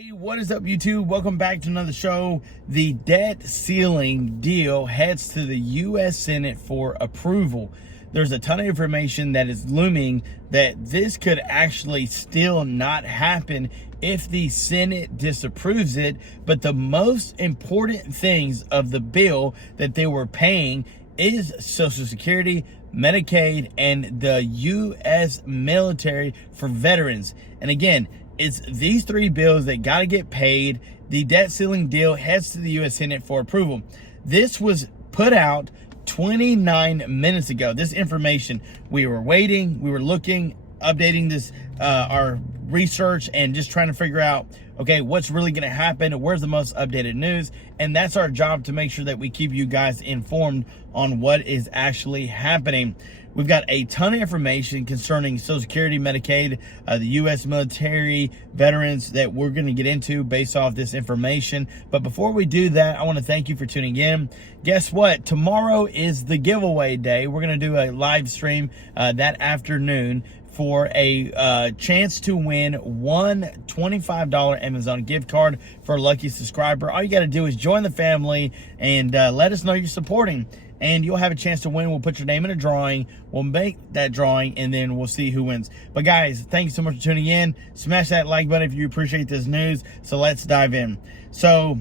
Hey, what is up, YouTube? Welcome back to another show. The debt ceiling deal heads to the U.S. Senate for approval. There's a ton of information that is looming that this could actually still not happen if the Senate disapproves it. But the most important things of the bill that they were paying is Social Security, Medicaid, and the U.S. military for veterans. And again, it's these three bills that got to get paid. The debt ceiling deal heads to the U.S. Senate for approval. This was put out 29 minutes ago. This information, we were waiting, we were looking, updating this, our research, and just trying to figure out, okay, what's really going to happen? Where's the most updated news? And that's our job, to make sure that we keep you guys informed on what is actually happening. We've got a ton of information concerning Social Security, Medicaid, the U.S. military, veterans that we're going to get into based off this information. But before we do that, I want to thank you for tuning in. Guess what? Tomorrow is the giveaway day. We're going to do a live stream that afternoon for a chance to win one $25 Amazon gift card for a lucky subscriber. All you got to do is join the family and let us know you're supporting, and you'll have a chance to win. We'll put your name in a drawing. We'll make that drawing, and then we'll see who wins. But guys, thank you so much for tuning in. Smash that like button if you appreciate this news. So let's dive in. So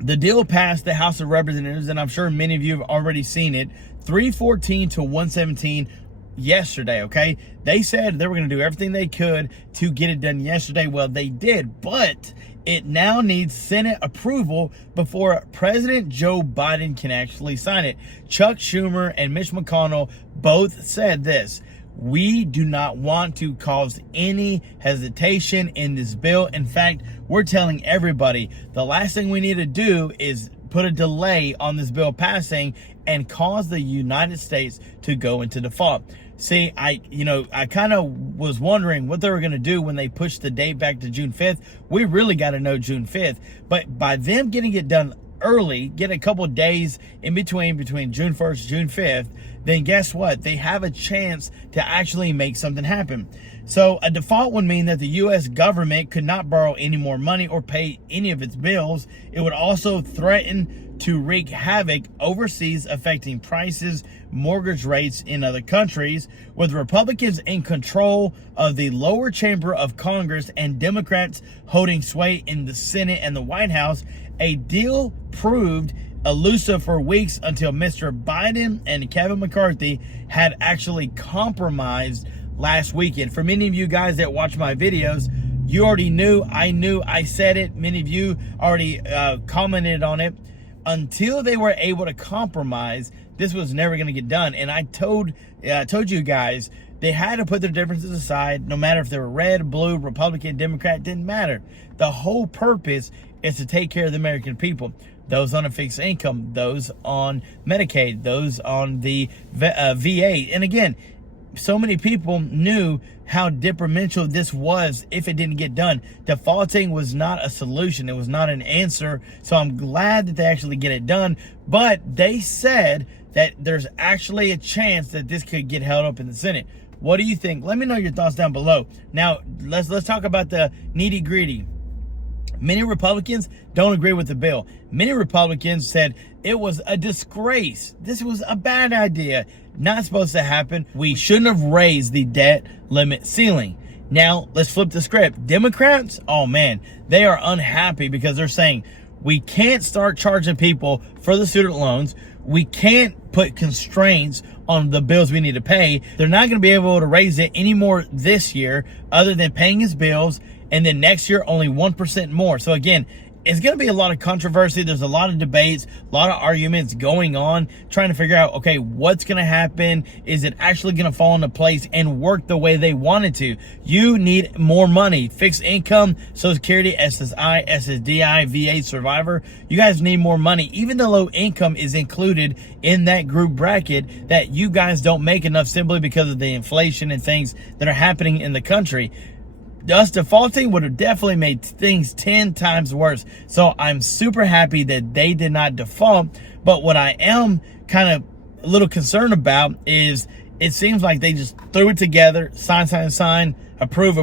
the deal passed the House of Representatives, and I'm sure many of you have already seen it, 314 to 117 yesterday. Okay, they said they were going to do everything they could to get it done yesterday. Well, they did, but it now needs Senate approval before President Joe Biden can actually sign it. Chuck Schumer and Mitch McConnell both said this: we do not want to cause any hesitation in this bill. In fact, we're telling everybody the last thing we need to do is put a delay on this bill passing and cause the United States to go into default. See, I kind of was wondering what they were going to do when they pushed the date back to June 5th. We really got to know June 5th. But by them getting it done early, get a couple of days in between June 1st, June 5th, then guess what? They have a chance to actually make something happen. So a default would mean that the U.S. government could not borrow any more money or pay any of its bills. It would also threaten to wreak havoc overseas, affecting prices, mortgage rates in other countries. With Republicans in control of the lower chamber of Congress and Democrats holding sway in the Senate and the White House, a deal proved elusive for weeks until Mr. Biden and Kevin McCarthy had actually compromised last weekend. For many of you guys that watch my videos, you already knew, I said it. Many of you already commented on it. Until they were able to compromise, this was never going to get done. And I told you guys, they had to put their differences aside. No matter if they were red, blue, Republican, Democrat, didn't matter. The whole purpose is to take care of the American people. Those on a fixed income, those on Medicaid, those on the VA. And again, so many people knew how detrimental this was if it didn't get done. Defaulting was not a solution. It was not an answer. So I'm glad that they actually get it done. But they said that there's actually a chance that this could get held up in the Senate. What do you think? Let me know your thoughts down below. Now, let's talk about the nitty-gritty. Many Republicans don't agree with the bill. Many Republicans said it was a disgrace. This was a bad idea. Not supposed to happen. We shouldn't have raised the debt limit ceiling. Now, let's flip the script. Democrats, oh man, they are unhappy because they're saying we can't start charging people for the student loans. We can't put constraints on the bills we need to pay. They're not going to be able to raise it anymore this year other than paying his bills. And then next year, only 1% more. So again, it's going to be a lot of controversy. There's a lot of debates, a lot of arguments going on, trying to figure out, okay, what's going to happen? Is it actually going to fall into place and work the way they want it to? You need more money. Fixed income, Social Security, SSI, SSDI, VA survivor. You guys need more money. Even the low income is included in that group bracket that you guys don't make enough simply because of the inflation and things that are happening in the country. Us defaulting would have definitely made things 10 times worse. So I'm super happy that they did not default. But what I am kind of a little concerned about is it seems like they just threw it together, sign, approve.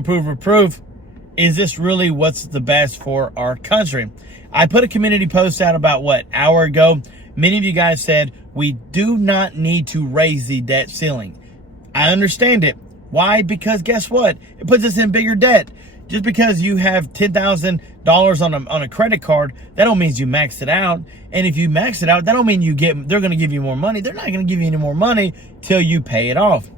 is this really what's the best for our country? I put a community post out about, what, hour ago. Many of you guys said, we do not need to raise the debt ceiling. I understand it. Why? Because guess what? It puts us in bigger debt. Just because you have $10,000 on a credit card, that don't mean you maxed it out. And if you max it out, that don't mean they're going to give you more money. They're not going to give you any more money till you pay it off.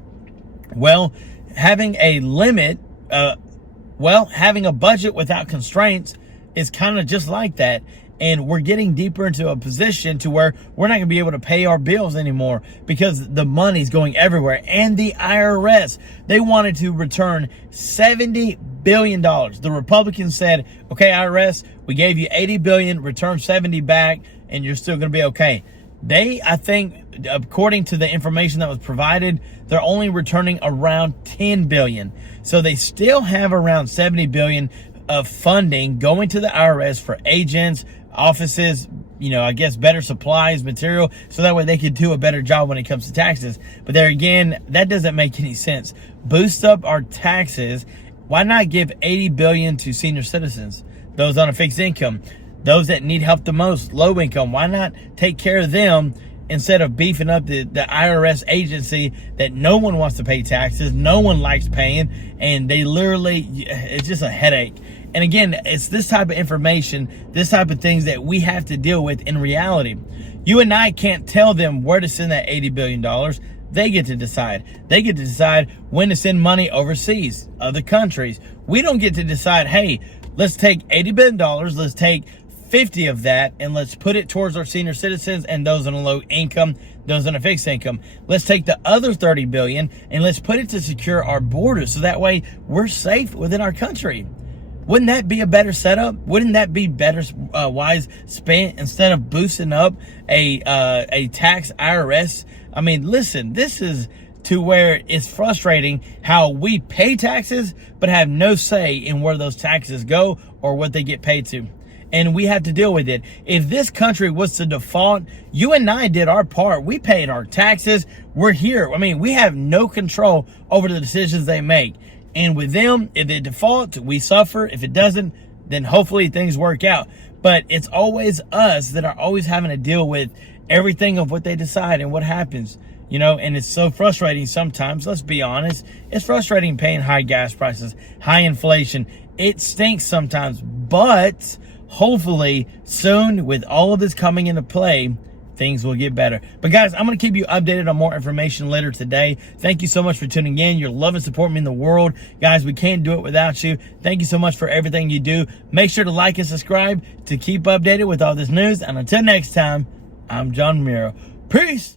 Well, having a limit, having a budget without constraints is kind of just like that. And we're getting deeper into a position to where we're not going to be able to pay our bills anymore because the money's going everywhere. And the IRS, they wanted to return $70 billion. The Republicans said, okay, IRS, we gave you $80 billion, return 70 back, and you're still going to be okay. I think, according to the information that was provided, they're only returning around $10 billion. So they still have around $70 billion of funding going to the IRS for agents, offices, I guess better supplies, material, so that way they could do a better job when it comes to taxes. But there again, that doesn't make any sense. Boost up our taxes. Why not give $80 billion to senior citizens, those on a fixed income, those that need help the most, low income? Why not take care of them instead of beefing up the IRS agency that no one wants to pay taxes, no one likes paying, and they literally, it's just a headache. And again, it's this type of information, this type of things that we have to deal with in reality. You and I can't tell them where to send that $80 billion. They get to decide. They get to decide when to send money overseas, other countries. We don't get to decide, hey, let's take $80 billion, let's take 50 of that, and let's put it towards our senior citizens and those on a low income, those on a fixed income. Let's take the other 30 billion and let's put it to secure our borders so that way we're safe within our country. Wouldn't that be a better setup? Wouldn't that be better, wise spent instead of boosting up a tax IRS? I mean, listen, this is to where it's frustrating how we pay taxes but have no say in where those taxes go or what they get paid to. And we have to deal with it. If this country was to default, you and I did our part. We paid our taxes. We're here. I mean, we have no control over the decisions they make. And with them, if they default, we suffer. If it doesn't, then hopefully things work out. But it's always us that are always having to deal with everything of what they decide and what happens. And it's so frustrating sometimes. Let's be honest. It's frustrating paying high gas prices, high inflation. It stinks sometimes, but hopefully soon, with all of this coming into play, things will get better. But guys, I'm going to keep you updated on more information later today. Thank you so much for tuning in. Your love and support mean the world. Guys, we can't do it without you. Thank you so much for everything you do. Make sure to like and subscribe to keep updated with all this news. And until next time, I'm John Miro. Peace.